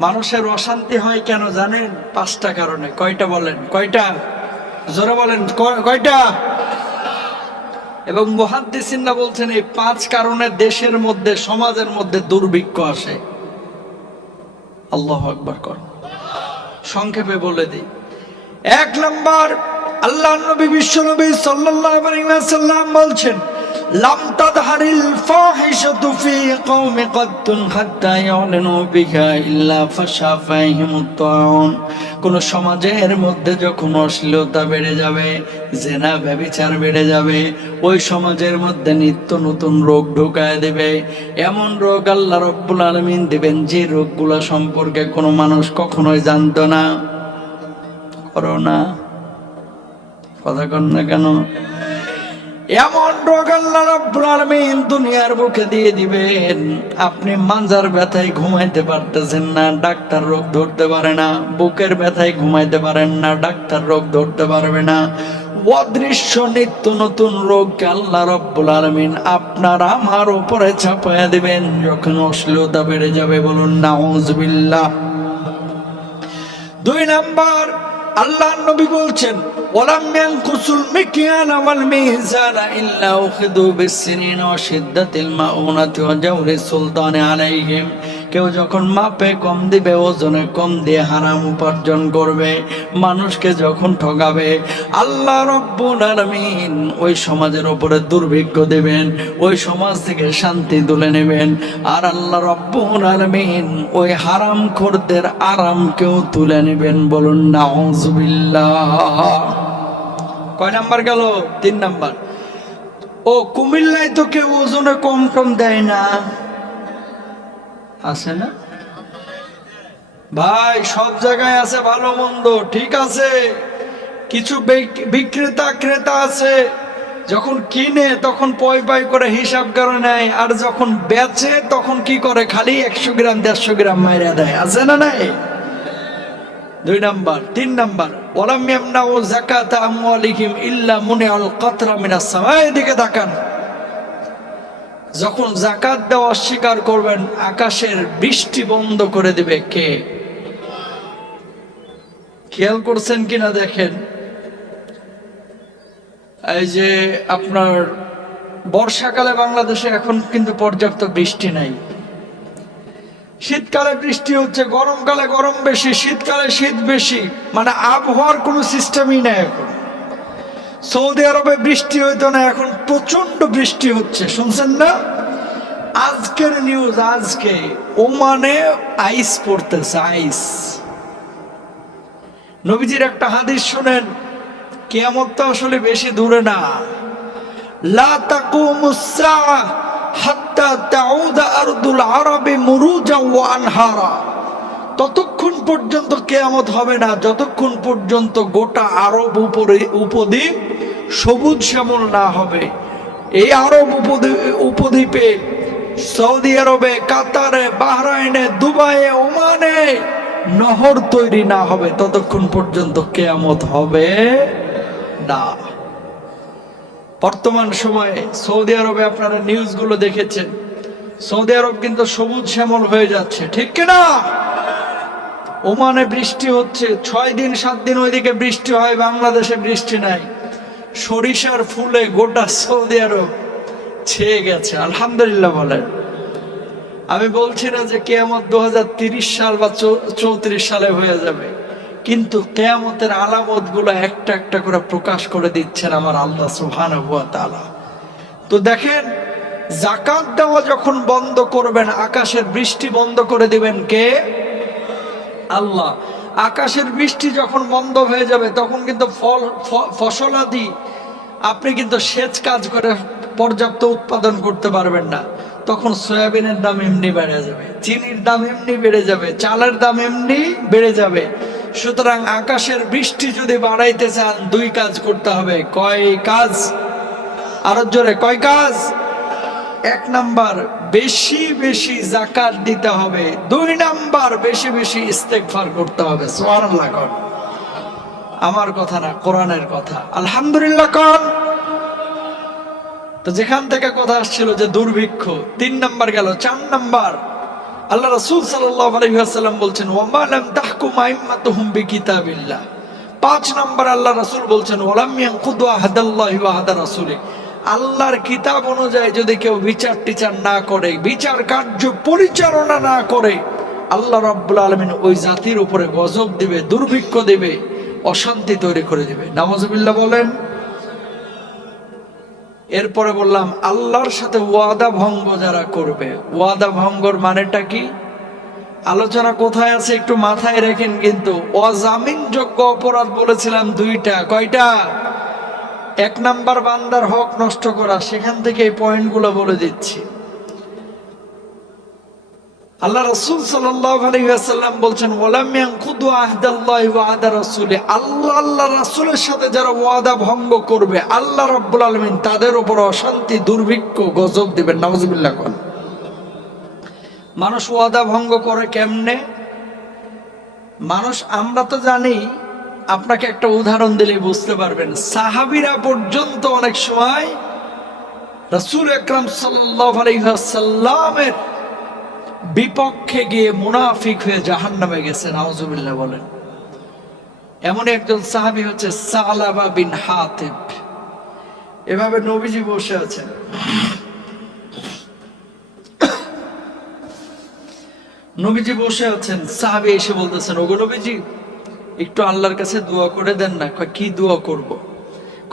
মানুষের অশান্তি হয় কেন জানেন? পাঁচটা কারণে। কয়টা বলেন? কয়টা? জোরে বলেন। কয়টা? এবং মহাদ্দিসিন্দা বলছেন, এই পাঁচ কারণে দেশের মধ্যে, সমাজের মধ্যে দুর্ভিক্ষ আসে। আল্লাহ আকবর কর। সংক্ষেপে বলে দিই। এক নম্বর আল্লাহ নবী, বিশ্ব নবী সাল্লাল্লাহু আলাইহি বলছেন ফি কওমি কাদ্দুন হাত্তা ইয়ালানু বিহা ইল্লা ফাশা ফাহিমুত তাউন কোন সমাজের মধ্যে যখন অশ্লীলতা বেড়ে যাবে, জেনা ব্যভিচার বেড়ে যাবে, ওই সমাজের মধ্যে নিত্য নতুন রোগ ঢুকায় দেবে। এমন রোগ আল্লাহ রব্বুল আলামিন দেবেন, যে রোগগুলো সম্পর্কে কোনো মানুষ কখনোই জানত না। করোনা কথা কন না কেন? এমন রোগ আল্লাহ রাব্বুল আলামিন দুনিয়ার বুকে দিয়ে দিবেন। আপনি মাঞ্জার ব্যথায় ঘুমাইতে পারতেছেন না, ডাক্তার রোগ ধরতে পারে না, বুকের ব্যথায় ঘুমাইতে পারেন না, ডাক্তার রোগ ধরতে পারবে না। অদৃশ্য নিত্য নতুন রোগকে আল্লাহ রব্বুল আলামিন আপনার আমার উপরে চাপায়া দিবেন। যখন অশ্লীলতা বেড়ে যাবে বলুন, নাউজুবিল্লাহ। দুই নাম্বার আল্লাহ নবী বলছেন ওলাম ইয়ানকুসুল মিকিয়ান ওয়াল মিজান ইল্লা উখিদু বিসসিনিন ওয়া শিদ্দাতিল মাউনাতি ওয়া জাওরি সুলতানি আলাইহিম। কেউ যখন মাপে কম দিবে, ওজনে কম দিয়ে হারাম উপার্জন করবে, মানুষকে যখন ঠগাবে, আল্লাহ রব্বুল ওই সমাজের উপরে দুর্ভিক্ষ দেবেন, ওই সমাজ থেকে শান্তি তুলে নেবেন। আর আল্লাহ রব্বুল আলামিন ওই হারাম খোরদের আরামকেও তুলে নেবেন বলুন, নাউজুবিল্লাহ। কয় নাম্বার গেল? তিন নাম্বার। ও কুমিল্লায় তো কেউ ওজনে কম কম দেয় না। আছে না? ভাই, সব জায়গায় আছে ভালো মন্দ, ঠিক আছে। কিছু বিক্রেতা, ক্রেতা আছে, যখন কিনে তখন পয় পয় করে হিসাব করে নেয়, আর যখন বেচে তখন কি করে? খালি একশো গ্রাম, দেড়শো গ্রাম মাইরা দেয়, আছে না নাই? দুই নাম্বার। তিন নাম্বার। ওলাম ইয়ামনাউ যাকাতা আমওয়ালিহিম ইল্লা মুনিআল কাতরা মিনাস সামা, এদিকে তাকান। যখন জাকাত দেওয়া অস্বীকার করবেন, আকাশের বৃষ্টি বন্ধ করে দিবে কে? খেয়াল করছেন কিনা দেখেন? এই যে আপনার বর্ষাকালে বাংলাদেশে এখন কিন্তু পর্যাপ্ত বৃষ্টি নাই। শীতকালে বৃষ্টি হচ্ছে, গরমকালে গরম বেশি, শীতকালে শীত বেশি মানে আবহাওয়ার কোনো সিস্টেমই নেই এখন। সৌদি আরবে বৃষ্টি হইতো না, এখন প্রচণ্ড বৃষ্টি হচ্ছে, শুনছেন না? আজকের নিউজ আজকে ওমানে আইস পড়তেছে আইস নবীজির একটা হাদিস শুনেন, কেয়ামত তো আসলে বেশি দূরে না। লা হাত্তা তাউদা আরদুল আরবি মুরুজা ওয়া ততক্ষণ পর্যন্ত কেয়ামত হবে না, যতক্ষণ পর্যন্ত গোটা আরব উপরে, উপদ্বীপ সবুজ শ্যামল না হবে। এই আরব উপদ্বীপ সৌদি আরবে, কাতারে, বাহরাইনে, দুবাইয়ে, ওমানে নহর তৈরি না হবে, ততক্ষণ পর্যন্ত কেয়ামত হবে না। বর্তমান সময়ে সৌদি আরবে আপনারা নিউজগুলো দেখেছেন, সৌদি আরব কিন্তু সবুজ শ্যামল হয়ে যাচ্ছে, ঠিক কিনা? ওমানে বৃষ্টি হচ্ছে, ছয় দিন, সাত দিন ওইদিকে বৃষ্টি হয়, বাংলাদেশে বৃষ্টি নাই। সরিষার ফুলে গোটা সৌদি আরব ছেয়ে গেছে, আলহামদুলিল্লাহ বলেন। আমি বলছি না যে কেয়ামত দু সাল বা চৌত্রিশ সালে হয়ে যাবে, কিন্তু কেয়ামতের আলামতগুলো একটা একটা করে প্রকাশ করে দিচ্ছেন আমার আল্লাহ সুহান তো দেখেন, জাকাত দেওয়া যখন বন্ধ করবেন, আকাশের বৃষ্টি বন্ধ করে দিবেন কে? আল্লাহ। আকাশের বৃষ্টি যখন বন্ধ হয়ে যাবে, তখন কিন্তু ফল ফসলাদি আপনি কিন্তু সেচ কাজ করে পর্যাপ্ত উৎপাদন করতে পারবেন না। তখন সয়াবিনের দাম এমনি বেড়ে যাবে, চিনির দাম এমনি বেড়ে যাবে, চালের দাম এমনি বেড়ে যাবে। সুতরাং আকাশের বৃষ্টি যদি বাড়াইতে চান, দুই কাজ করতে হবে। কয় কাজ? আরও জোরে, কয় কাজ? এক নাম্বার, বেশি বেশি জাকাত দিতে হবে। দুই নাম্বার, বেশি বেশি ইস্তেগফার করতে হবে। সুবহানাল্লাহ কর আমার কথা না, কোরআনের কথা। আলহামদুলিল্লাহ কর তো যেখান থেকে কথা আসছিল যে দুর্ভিক্ষ, তিন নাম্বার গেল, চার নাম্বার। আল্লাহ রাসূল ওয়াসাল্লাম বলছেন, ওয়ামা লাম তাহকুম আইম্মাতুহুম বিকিতাবিল্লাহ। পাঁচ নাম্বার আল্লাহ রাসূল বলছেন, ওয়ালাম ইয়ানকুদু আহাদাল্লাহি আহাদা রাসূলি আল্লাহর কিতাব অনুযায়ী যদি কেউ বিচার টিচার না করে, বিচার কার্য পরিচালনা না করে, আল্লাহ রাব্বুল আলামিন ওই জাতির উপরে গজব দিবে, দুর্ভিক্ষ দিবে, অশান্তি তৈরি করে দিবে। নামাজুবিল্লাহ বলেন। এরপরে বললাম, আল্লাহর সাথে ওয়াদা ভঙ্গ যারা করবে, ওয়াদা ভঙ্গর মানেটা কি? আলোচনা কোথায় আছে একটু মাথায় রেখেন কিন্তু, অজামিনযোগ্য অপরাধ বলেছিলাম দুইটা, কয়টা? এক নাম্বার বান্দার হক নষ্ট করা, সেখান থেকে এই পয়েন্টগুলো বলে দিচ্ছি। আল্লাহ রসুল সাল্লাম বলছেন আল্লাহ আল্লাহ সাথে যারা ওয়াদা ভঙ্গ করবে, আল্লাহ রাব্বুল আলমিন তাদের উপর অশান্তি, দুর্ভিক্ষ, গজব দিবেন। নওয়াজবিল্লাহ কন। মানুষ ওয়াদা ভঙ্গ করে কেমনে? মানুষ, আমরা তো জানি আপনাকে একটা উদাহরণ দিলে বুঝতে পারবেন। সাহাবিরা পর্যন্ত অনেক সময় রসুল আকরাম সাল্লাহ আলাইসাল্লামের বিপক্ষে গিয়ে মুনাফিক হয়ে জাহান নামে গেছে নাওজুবিল্লাহ বলেন। এমন একজন সাহাবি হচ্ছে সালাবা বিন হাতেব। এভাবে নবীজি বসে আছেন। নবীজি বসে আছেন, সাহাবি এসে বলতেছেন, ওগো নবীজি একটু আল্লাহর কাছে দোয়া করে দেন না কি দোয়া করব।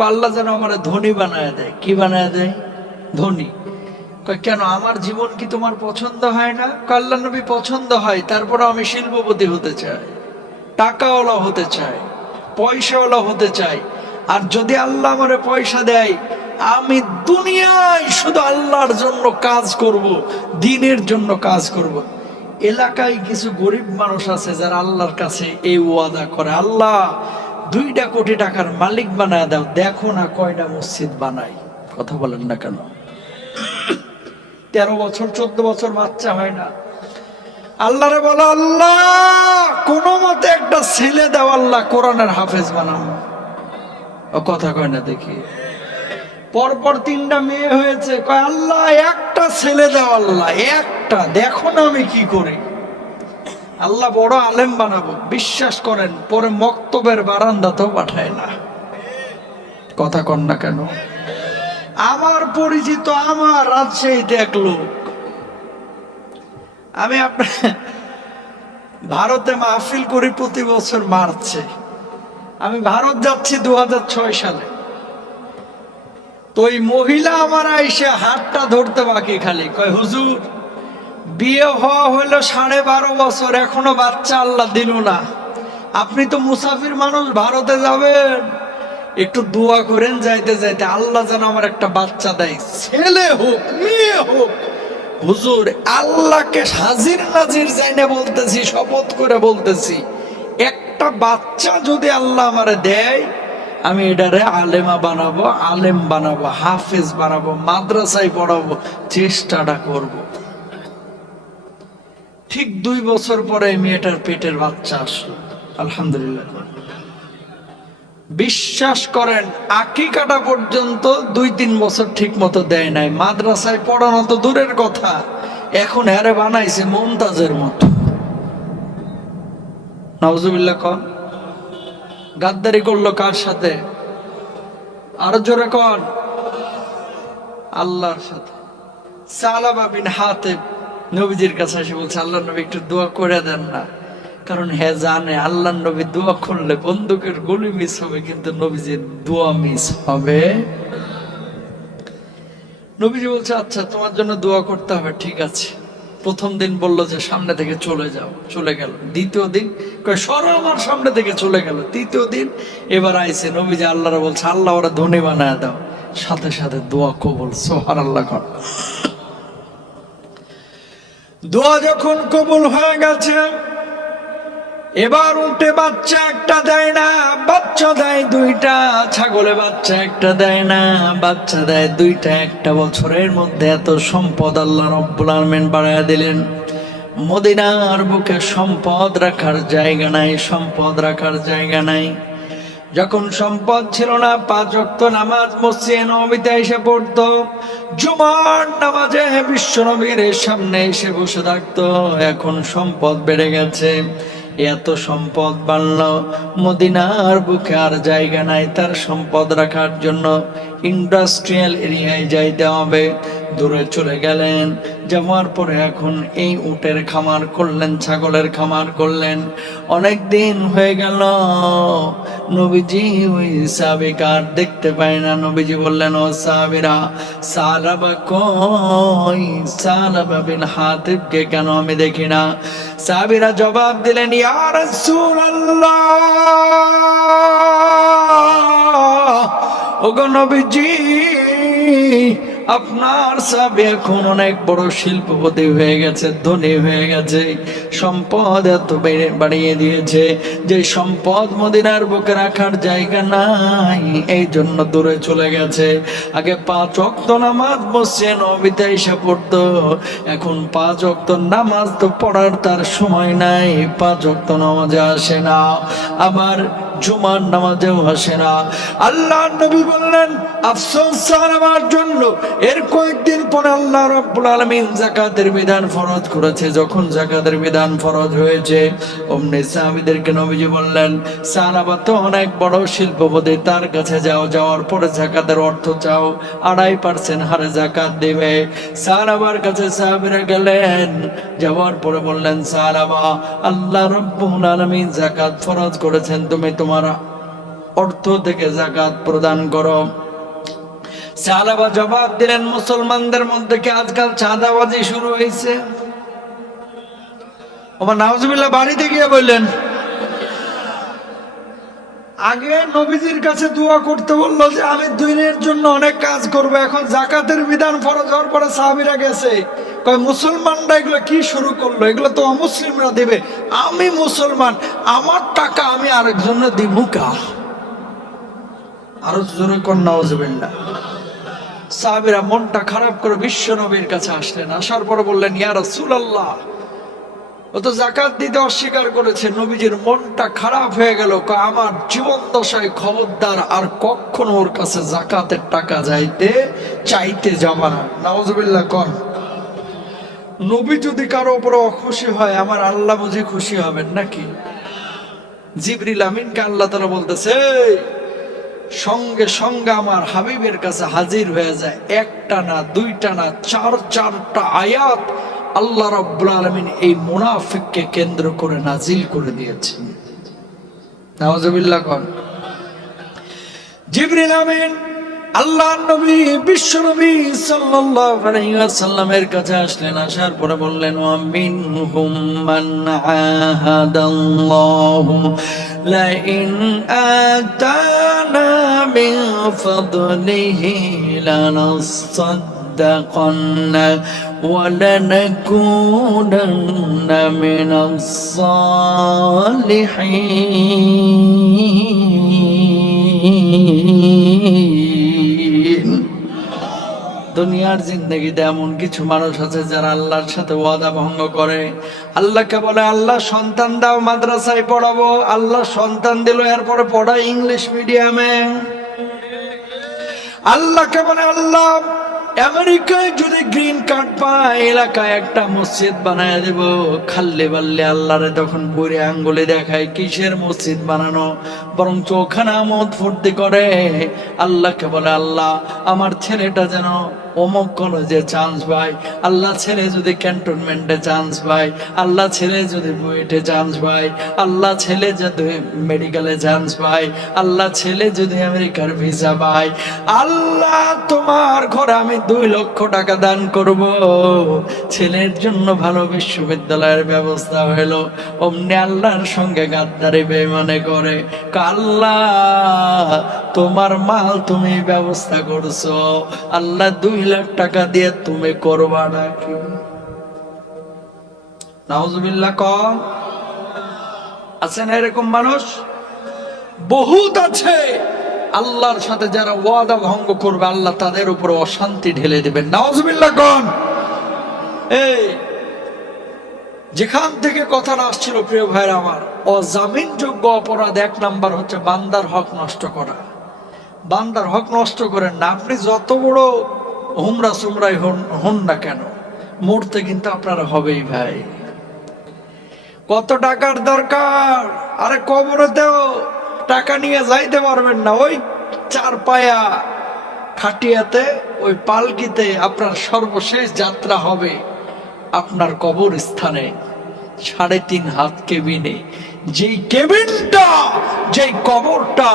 আল্লাহ যেন আমার ধনী বানায় দেয়। কি বানায় দেয়? ধনী। কেন, আমার জীবন কি তোমার পছন্দ হয় না? কয় নবী পছন্দ হয় তারপরে আমি শিল্পপতি হতে চাই, টাকাওয়ালা হতে চাই, পয়সাওয়ালা হতে চাই। আর যদি আল্লাহ আমারে পয়সা দেয়, আমি দুনিয়ায় শুধু আল্লাহর জন্য কাজ করব, দিনের জন্য কাজ করব। এলাকায় কিছু গরিব মানুষ আছে যারা আল্লাহর কাছে এই ওয়াদা করে, আল্লাহ, দুইটা কোটি টাকার মালিক বানায় দাও, দেখো না কয়টা মসজিদ বানাই কথা বলেন না কেন? তেরো বছর, চোদ্দ বছর বাচ্চা হয় না। আল্লাহরে বলো, আল্লাহ, কোনো মতে একটা ছেলে দাও আল্লাহ কোরআনের হাফেজ বানাও। ও কথা কয় না দেখি। পরপর তিনটা মেয়ে হয়েছে। কয়, আল্লাহ, একটা ছেলে দাও, আল্লাহ, একটা। দেখো না আমি কি করি। আল্লাহ বড় আলেম বানাবো, বিশ্বাস করেন, পরে মক্তবের বারান্দাতেও পাঠায় না। কথা কন না কেন? আমার পরিচিত আমার রাজশাহীতে এক লোক। আমি আপনার ভারতে মাহফিল করি প্রতি বছর মার্চে। আমি ভারত যাচ্ছি দু হাজার ছয় সালে। তো ওই মহিলা আমার এসে হাতটা ধরতে বাকি খালি। কয়, হুজুর, বিয়ে হওয়া হইল সাড়ে বারো বছর, এখনও বাচ্চা আল্লাহ দিল না। আপনি তো মুসাফির মানুষ, ভারতে যাবেন। একটু দোয়া করেন যাইতে যাইতে। আল্লাহ যেন আমার একটা বাচ্চা দেয়। ছেলে হোক, মেয়ে হোক, হুজুর, আল্লাহকে হাজির নাজির যাইনে বলতেছি, শপথ করে বলতেছি, একটা বাচ্চা যদি আল্লাহ আমারে দেয় আমি এটারে আলেমা বানাবো, আলেম বানাবো, হাফেজ বানাবো, মাদ্রাসায় পড়াবো, চেষ্টাটা করব। ঠিক দুই বছর পরে মেয়েটার পেটের বাচ্চা আসলো। আলহামদুলিল্লাহ। বিশ্বাস করেন আকি কাটা পর্যন্ত দুই তিন বছর ঠিক মতো দেয় নাই। মাদ্রাসায় পড়ানো তো দূরের কথা। এখন হ্যারে বানাইছে মমতাজের মতো। নওজুবিল্লাহ কন গাদ্দারি করল কার সাথে? আরও জোরে কন। আল্লাহর সাথে। সালাবা বিন হাতে নবীজির কাছে এসে বলছে আল্লাহ নবী একটু দোয়া করে দেন না। কারণ হ্যাঁ জানে আল্লাহ নবী দোয়া করলে বন্দুকের গুলি মিস হবে, কিন্তু নবীজির দোয়া মিস হবে। নবীজি বলছে আচ্ছা তোমার জন্য দোয়া করতে হবে, ঠিক আছে। প্রথম দিন বলল যে সামনে থেকে চলে যাও, চলে গেল। দ্বিতীয় দিন সরো আমার সামনে থেকে চলে গেল। তৃতীয় দিন এবার আইসে যে আল্লাহরা বলছে, আল্লাহ ওরা ধনী বানায় দাও। সাথে সাথে দোয়া কবল সোহার আল্লাহ কর। দোয়া যখন কবল হয়ে গেছে এবার উঠে বাচ্চা একটা দেয় না, বাচ্চা দেয় দুইটা, ছাগলে বাচ্চা একটা দেয় না, বাচ্চা দেয় দুইটা একটা বছরের মধ্যে। এত সম্পদ আল্লাহ রব্বুল আলমিন বাড়ায় দিলেন। মদিনার বুকে সম্পদ রাখার জায়গা নাই, সম্পদ রাখার জায়গা নাই। যখন সম্পদ ছিল না, পাঁচ ওয়াক্ত নামাজ মসজিদে নবীতে এসে পড়তো। জুমার নামাজে বিশ্ব নবীর সামনে এসে বসে থাকতো। এখন সম্পদ বেড়ে গেছে। এত সম্পদ বাড়ল। মদিনার বুকে আর জায়গা নাই তার সম্পদ রাখার জন্য ইন্ডাস্ট্রিয়াল এরিয়ায় যাইতে হবে। দূরে চলে গেলেন, যাওয়ার পরে এখন এই উটের খামার করলেন, ছাগলের খামার করলেন। অনেক দিন হয়ে গেল, নবীজি ওই সাবিকার দেখতে পায় না। নবীজি বললেন, ও সাবিরা সালাবা কই? সালাবা বিন হাতিবকে কেন আমি দেখি না? সাবিরা জবাব দিলেন ইয়া রাসূলুল্লাহ ওগো নবীজি আপনার সাবে এখন অনেক বড় শিল্পপতি হয়ে গেছে, ধনী হয়ে গেছে, সম্পদ এত বেড়ে, বাড়িয়ে দিয়েছে, যে সম্পদ মদিনার বুকে রাখার জায়গা নাই, এই জন্য দূরে চলে গেছে। আগে পাঁচ অক্ত নামাজ বসছে নবিতে এসে পড়তো, এখন পাঁচ অক্ত নামাজ তো পড়ার তার সময় নাই, পাঁচ অক্ত নামাজে আসে না। আবার জুমার নামাজেও আসে না আল্লাহ নবী বললেন, আফসোস আমার জন্য এর কয়েকদিন পরে আল্লাহ রব্বুল আলামিন যাকাতের বিধান ফরজ করেছে। যখন জাকাতের বিধান ফরজ হয়েছে, অমনি সাহাবীদেরকে নবীজি বললেন, সাহাবা তো অনেক বড় শিল্পপতি, তার কাছে যাও, যাওয়ার পরে জাকাতের অর্থ চাও, আড়াই পার্সেন্ট হারে জাকাত দেবে। সাহাবার কাছে সাহাবীরা গেলেন, যাওয়ার পরে বললেন, সাহাবা, আল্লাহ রব্বুল আলামিন জাকাত ফরজ করেছেন, তুমি তোমার অর্থ থেকে যাকাত প্রদান করো। সালাবা জবাব দিলেন, মুসলমানদের মধ্যে কি আজকাল চাঁদাবাজি শুরু হয়েছে? আমার নাওজবিল্লাহ বাড়িতে গিয়ে বললেন, আগে নবীজির কাছে দোয়া করতে বলল যে, আমি দিনের জন্য অনেক কাজ করব, এখন জাকাতের বিধান ফরজ হওয়ার পরে সাহাবিরা গেছে। কয়, মুসলমানরা এগুলো কি শুরু করল? এগুলো তো অমুসলিমরা দেবে। আমি মুসলমান, আমার টাকা আমি আরেকজনের দিব কা? আরও জোরে কন্যা না সাহাবিরা মনটা খারাপ করে বিশ্ব নবীর কাছে আসলেন। আসার পরে বললেন, ইয়া রাসূলুল্লাহ, ও তো জাকাত দিতে অস্বীকার করেছে। নবীজির মনটা খারাপ হয়ে গেল। আমার জীবন দশায় খবরদার আর কখনো ওর কাছে জাকাতের টাকা যাইতে, চাইতে যাবা না। নওয়াজবিল্লাহ কর। নবী যদি কারও উপরে অখুশি হয়, আমার আল্লাহ বুঝে খুশি হবেন নাকি? জিবরিল আমিনকে আল্লাহ তালা বলতেছে সঙ্গে সঙ্গে আমার হাবিবের কাছে হাজির হয়ে যায়। একটা না, দুইটা না, চার, চারটা আয়াত আল্লাহ রব্বুল আলমিন এই মুনাফিককে কেন্দ্র করে নাজিল করে দিয়েছেন। নওয়াজবিল্লাহ কন জিবরিল আমিন আল্লাহ নবী বিশ্ব নবী সাল্লাল্লাহু আলাইহি ওয়াসাল্লামের কাছে আসলেন আসার পরে বললেন ওয়া মিনহুম মান আহাদাল্লাহু লা ইন আতানা মিন ফাদলিহি লানাসাদ্দাকান্না ولنكونن من الصالحين দুনিয়ার জিন্দগিতে এমন কিছু মানুষ আছে যারা আল্লাহর সাথে ওয়াদা ভঙ্গ করে। আল্লাহকে বলে, আল্লাহ, সন্তান দাও, মাদ্রাসায় পড়াবো। আল্লাহ সন্তান দিল, এরপরে পড়াই ইংলিশ মিডিয়ামে। আল্লাহকে বলে, আল্লাহ, আমেরিকায় যদি গ্রিন কার্ড পায়, এলাকায় একটা মসজিদ বানায় দেব। খাল্লে বাল্লে আল্লাহরে তখন বুড়ে আঙ্গুলে দেখায়, কিসের মসজিদ বানানো? বরং চোখানা মত ফুর্তি করে। আল্লাহকে বলে, আল্লাহ, আমার ছেলেটা যেন অমুক কলেজে চান্স পায়। আল্লাহ ছেলে যদি ক্যান্টনমেন্টে চান্স পায়, আল্লাহ ছেলে যদি বুয়েটে চান্স পায়, আল্লাহ ছেলে যদি মেডিকেলে চান্স পায়, আল্লাহ ছেলে যদি আমেরিকার ভিসা পায়, আল্লাহ তোমার ঘরে আমি দুই লক্ষ টাকা দান করব। ছেলের জন্য ভালো বিশ্ববিদ্যালয়ের ব্যবস্থা হলো অমনি আল্লাহর সঙ্গে গাদ্দারি বেমানে করে। আল্লাহ, তোমার মাল তুমি ব্যবস্থা করছ। আল্লাহ দুই লাখ টাকা দিয়ে তুমি করবা নাকি? নাউজুবিল্লাহ কন আছে না এরকম মানুষ? বহুত আছে। আল্লাহর সাথে যারা ওয়াদা ভঙ্গ করবে, আল্লাহ তাদের উপর অশান্তি ঢেলে দেবেন। নাউজুবিল্লাহ কন। এই, যেখান থেকে কথা আসছিল প্রিয় ভাইয়ের আমার, অজামিনযোগ্য অপরাধ এক নাম্বার হচ্ছে বান্দার হক নষ্ট করা। বান্দার হক নষ্ট করেন না। আপনি যত বড় হুমরা সুমরাই হন হন না কেন? মরতে কিন্তু আপনার হবেই ভাই। কত টাকার দরকার? আরে কবরেতেও টাকা নিয়ে যাইতে পারবেন না। ওই চার পায়া খাটিয়াতে, ওই পালকিতে আপনার সর্বশেষ যাত্রা হবে আপনার কবর স্থানে সাড়ে তিন হাত কেবিনে। যেই কেবিনটা, যেই কবরটা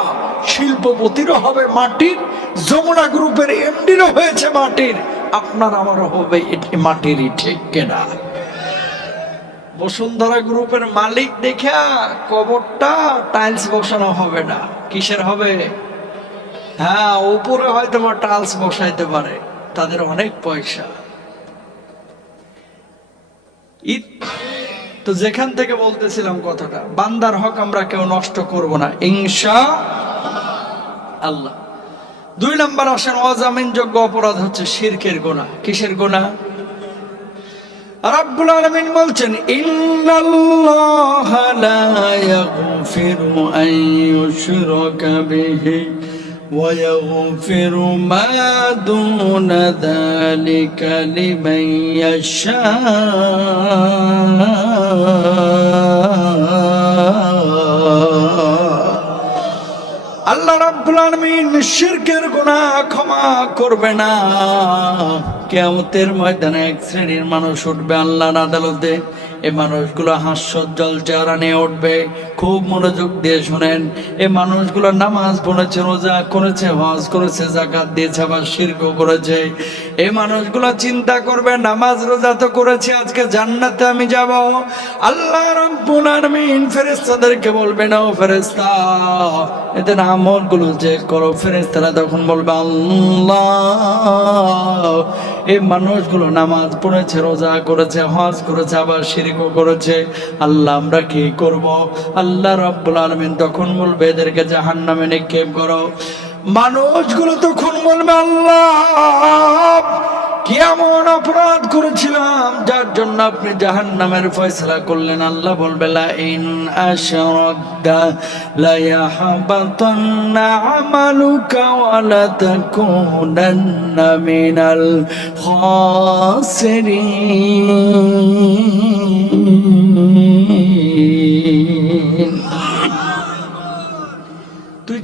শিল্পপতিরও হবে মাটির যমুনা গ্রুপের এমডিরও হয়েছে মাটির। আপনার আমারও হবে এটি মাটিরই ঠিক কেনা বসুন্ধরা গ্রুপের মালিক দেখা কবরটা টাইলস বসানো হবে না। কিসের হবে? হ্যাঁ উপরে হয়তো বা টাইলস বসাইতে পারে। তাদের অনেক পয়সা। ঈদ তো যেখান থেকে বলতেছিলাম কথাটা, বান্দার হক আমরা কেউ নষ্ট করব না। ইনশা আল্লাহ। দুই নম্বর আসেন অজামিনযোগ্য অপরাধ হচ্ছে শিরকের গোনা কিসের গোনা রাব্বুল আলামিন বলছেন, ইন্নাল্লাহ লা ইয়াগফিরু আন ইউশরাকা বিহি আল্লাহ রাব্বুল আলামিন শিরকের গুণা ক্ষমা করবে না। কিয়ামতের ময়দানে এক শ্রেণির মানুষ উঠবে আল্লাহর আদালতে। এই মানুষগুলো হাস্যজ্জ্বল চেহারা নিয়ে উঠবে। খুব মনোযোগ দিয়ে শুনেন। এই মানুষগুলো নামাজ পড়েছে, রোজা করেছে, হজ করেছে জাকাত দিয়েছে, আবার শিরকও করেছে। এই মানুষগুলো চিন্তা করবে, নামাজ রোজা তো করেছে, আজকে জান্নাতে আমি যাব। আল্লাহ রব্বুল আলামিন ফেরেশতাদেরকে বলবে না ও ফেরেশতা, এদের আমলগুলো চেক করো। ফেরেশতারা তখন বলবে, আল্লাহ, এই মানুষগুলো নামাজ পড়েছে, রোজা করেছে, হজ করেছে, আবার শিরিকও করেছে। আল্লাহ, আমরা কি করব? আল্লাহ রব্বুল আলামিন তখন বলবে, এদেরকে জাহান্নামে নিক্ষেপ করো। মানুষগুলো তখন বলবে, আল্লাহ, কি এমন অপরাধ করেছিলাম যার জন্য আপনি জাহান নামের ফয়সলা করলেন? আল্লাহ বলবে ইন আশরাকতা লা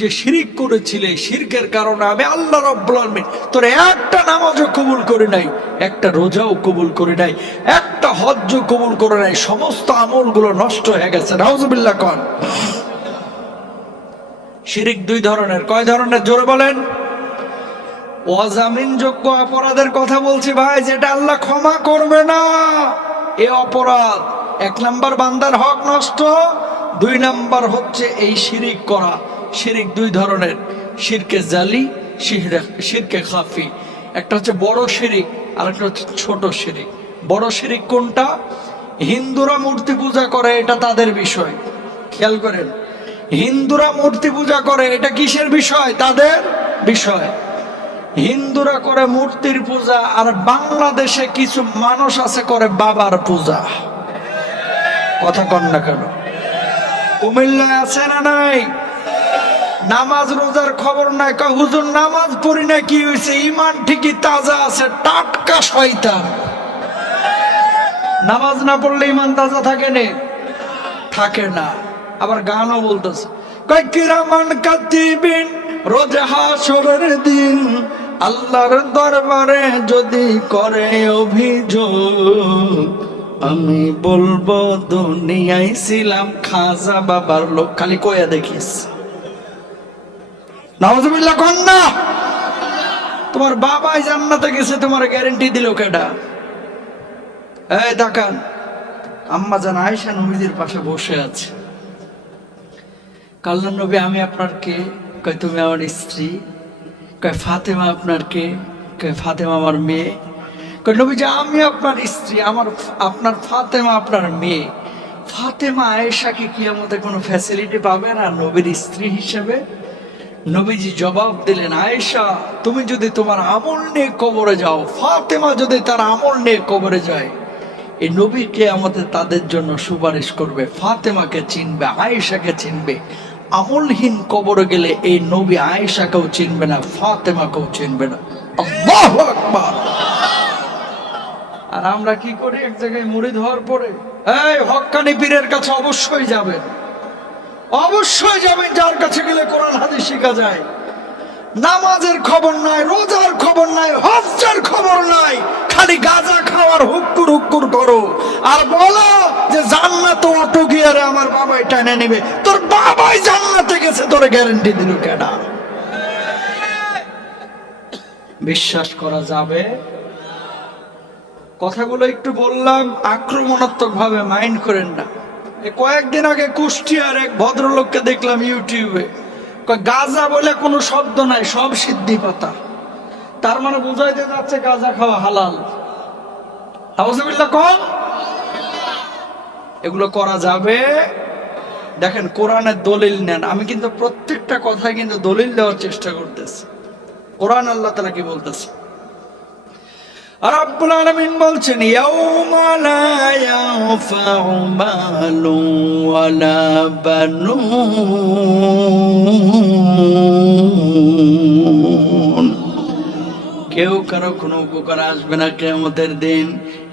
যে শিরিক করেছিলে, শিরকের কারণে আমি আল্লাহ রব্বুল তোর একটা নামাজও কবুল করি নাই, একটা রোজাও কবুল করি নাই, একটা হজ্জ কবুল করে নাই, সমস্ত আমলগুলো নষ্ট হয়ে গেছে। নাউজুবিল্লাহ কন। শিরিক দুই ধরনের, কয় ধরনের জোরে বলেন? অজামিনযোগ্য অপরাধের কথা বলছি ভাই, যেটা আল্লাহ ক্ষমা করবে না। এ অপরাধ, এক নাম্বার বান্দার হক নষ্ট, দুই নাম্বার হচ্ছে এই শিরিক করা। শিরিক দুই ধরনের, শিরকে জালি শিরকে- খাফি। একটা হচ্ছে বড় শিরিক আর একটা হচ্ছে ছোট শিরিক। বড় শিরিক কোনটা? হিন্দুরা মূর্তি পূজা করে, এটা তাদের বিষয়। খেয়াল করেন, হিন্দুরা মূর্তি পূজা করে, এটা কিসের বিষয়? তাদের বিষয়। হিন্দুরা করে মূর্তির পূজা, আর বাংলাদেশে কিছু মানুষ আছে করে বাবার পূজা। কথা কন না কেন? কুমিল্লায় আছে না নাই? নামাজ রোজার খবর নাই, কয়, হুজুর, নামাজ পড়ি না, কি হয়েছে ইমান ঠিকই তাজা আছে, টাটকা শয়তান। নামাজ না পড়লে ইমান তাজা থাকে নে? থাকে না। আবার গানও বলতেছে, কয়, কিরামান কাতিবিন, রোজ হাসরের দিন, আল্লাহর দরবারে যদি করে অভিযোগ, আমি বলব, দুনিয়ায় ছিলাম খাজা বাবার লোক। খালি কয়া দেখিস। নওয়াজবিল্লাহ কন্যা তোমার বাবাই জান্নাতে গেছে, তোমার গ্যারেন্টি দিল কেডা? এই দেখান আম্মা জান আয়েশা নবীজির পাশে বসে আছে। কাল্লা নবী, আমি আপনার কে কয় তুমি আমার স্ত্রী, কয় ফাতেমা আপনার কে কয় ফাতেমা আমার মেয়ে, কয় নবীজি আমি আপনার স্ত্রী, আমার আপনার ফাতেমা আপনার মেয়ে। ফাতেমা আয়েশাকে কি আমাদের কোনো ফ্যাসিলিটি পাবে না নবীর স্ত্রী হিসেবে? নবীজি জবাব দিলেন, আয়েশা, তুমি যদি তোমার আমল নিয়ে কবরে যাও, ফাতেমা যদি তার আমল নিয়ে কবরে যায়, এই নবীকে আমাদের তাদের জন্য সুপারিশ করবে? ফাতেমাকে চিনবে, আয়েশাকে চিনবে। আমলহীন কবরে গেলে এই নবী আয়েশাকেও চিনবে না, ফাতেমাকেও চিনবে না। আর আমরা কি করি? এক জায়গায় মুড়ি হওয়ার পরে, এই হক্কানি পীরের কাছে অবশ্যই যাবেন। অবশ্যই যাবেন যার কাছে গেলে কোরআন হাদিস শেখা যায়। নামাজের খবর নাই, রোজার খবর নাই, হজ্জের খবর নাই। খালি গাঁজা খাওয়ার হুক্কুর হুক্কুর করো। আর বলো যে জান্নাত অটো গিয়ারে আমার বাবাই টেনে নেবে। তোর বাবাই জান্নাতে গেছে, তোর গ্যারান্টি দিল কেডা? বিশ্বাস করা যাবে? কথাগুলো একটু বললাম আক্রমণাত্মক ভাবে মাইন্ড করেন না। কয়েকদিন আগে কুষ্টিয়ার এক ভদ্রলোককে দেখলাম ইউটিউবে। গাজা বলে কোনো শব্দ নাই, সব সিদ্ধি পাতা। তার মানে বুঝাইতে যাচ্ছে গাজা খাওয়া হালাল। কম। এগুলো করা যাবে। দেখেন, কোরআনের দলিল নেন। আমি কিন্তু প্রত্যেকটা কথায় কিন্তু দলিল দেওয়ার চেষ্টা করতেছি। কোরআন আল্লাহ তালা কি বলতেছে? রব্বুল আলামিন বলছেন ইয়াউমা লা ইয়ানফাউ মালুন ওয়ালা বানুন কেউ কারও কোনো উপকার আসবে না কেমতের দিন।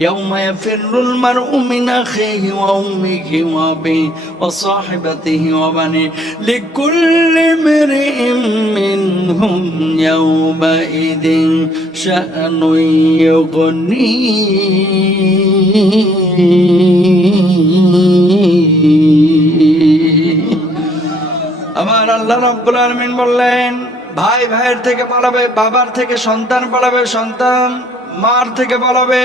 ইয়াউমা ইয়াফিরুল মারউ মিন আখিহি ওয়া উম্মিহি ওয়া আবিহি ওয়া সাহিবাতিহি ওয়া বানি লিকুল্লি ইমরিইম মিনহুম ইয়াউমা ইদিন শাআনুন ইউগনি। আমার আল্লাহ রাব্বুল আলামিন বললেন ভাই ভাইয়ের থেকে পালাবে, বাবার থেকে সন্তান পালাবে, সন্তান মার থেকে পালাবে।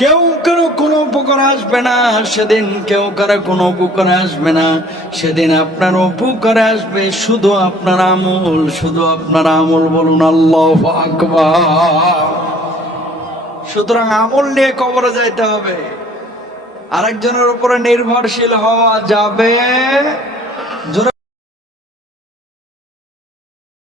কেউ কারও কোনো উপকার আসবে না, সেদিন কেউ কারও কোনো উপকার আসবে না। সেদিন আপনার উপকার আসবে, শুধু আপনার আমল, শুধু আপনার আমল বলুন, আল্লাহ সুতরাং আমল নিয়ে কবরে যাইতে হবে। আরেকজনের উপরে নির্ভরশীল হওয়া যাবে